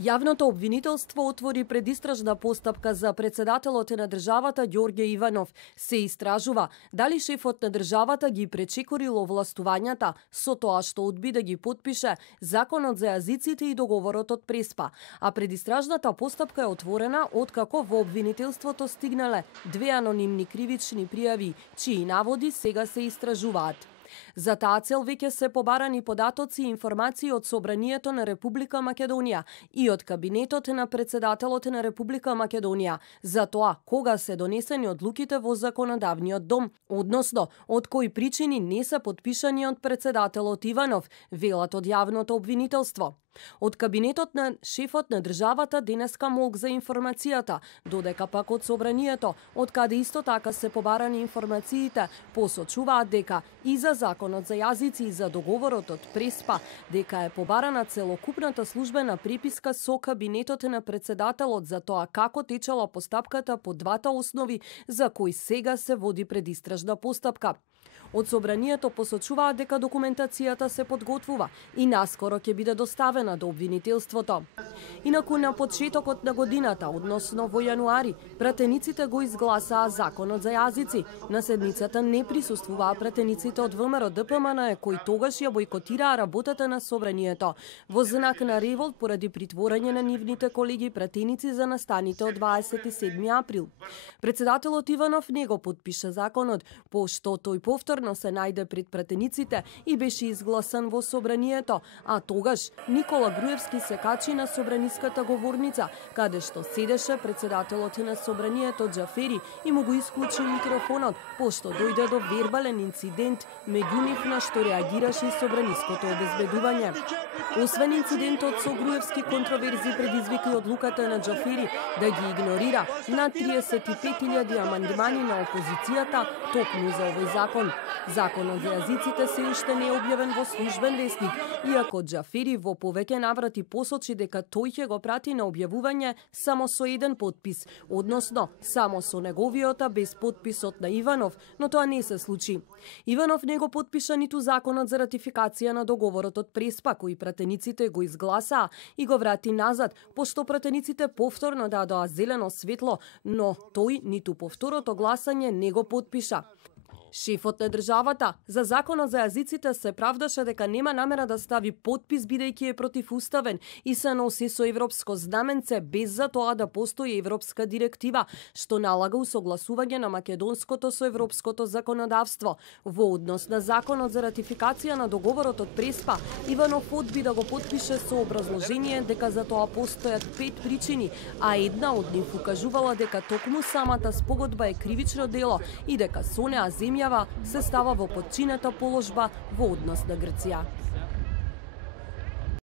Јавното обвинителство отвори предистражна постапка за председателот на државата Ѓорѓе Иванов. Се истражува дали шефот на државата ги пречекорил овластувањата со тоа што одби да ги потпише Законот за јазиците и договорот од Преспа. А предистражната постапка е отворена откако во обвинителството стигнале две анонимни кривични пријави, чии наводи сега се истражуваат. За таа цел веќе се побарани податоци и информации од Собранието на Република Македонија и од Кабинетот на председателот на Република Македонија за тоа кога се донесени одлуките во законодавниот дом, односно од кои причини не се потпишани од председателот Иванов, велат од јавното обвинителство. Од кабинетот на шефот на државата денеска молк за информацијата, додека пак од Собранието, од каде исто така се побарани информациите, посочуваат дека и за Законот за јазици и за договорот од Преспа, дека е побарана целокупната службена преписка со кабинетот на председателот за тоа како течела постапката по двата основи за кои сега се води предистражна постапка. Од Собранието посочуваат дека документацијата се подготвува и наскоро ќе биде доставена до обвинителството. Инаку на почетокот на годината, односно во јануари, пратениците го изгласаа Законот за јазици. На седницата не присуствуваа пратениците од ВМРО ДПМН кои тогаш ја бойкотираа работата на Собранието во знак на револт поради притворање на нивните колеги пратеници за настаните од 27 април. Председателот Иванов не го потпиша законот, пошто тој повторно се најде пред пратениците и беше изгласан во Собранието, а тогаш Никола Груевски се качи на собраниската говорница, каде што седеше председателот на Собранието Џафери и му го исклучи микрофонот, пошто дојде до вербален инцидент меѓу нив на што реагираше и собраниското обезбедување. Освен инцидентот со Груевски, контроверзи предизвика и одлуката на Џафери да ги игнорира над 35.000 амандмани на опозицијата токму за овој закон. Законот за јазиците се уште не е објавен во службен весник, иако Џафери во повеќе наврати посочи дека тој ќе го прати на објавување само со еден потпис, односно само со неговиот, без потписот на Иванов, но тоа не се случи. Иванов не го потпиша ниту законот за ратификација на договорот од Преспа, кој пратениците го изгласаа и го врати назад, пошто пратениците повторно дадоа зелено светло, но тој ниту повторото гласање не го потпиша. Шефот на државата за Законот за јазиците се правдаше дека нема намера да стави потпис бидејќи е противуставен и се носи со европско знаменце без за тоа да постои европска директива што налага усогласување на македонското со европското законодавство. Во однос на Законот за ратификација на договорот од Преспа, Иванов одби да го потпише со образложение дека за тоа постојат 5 причини, а една од нив укажувала дека токму самата спогодба е кривично дело и дека со неа земја се става во потчинета положба во однос на Грција.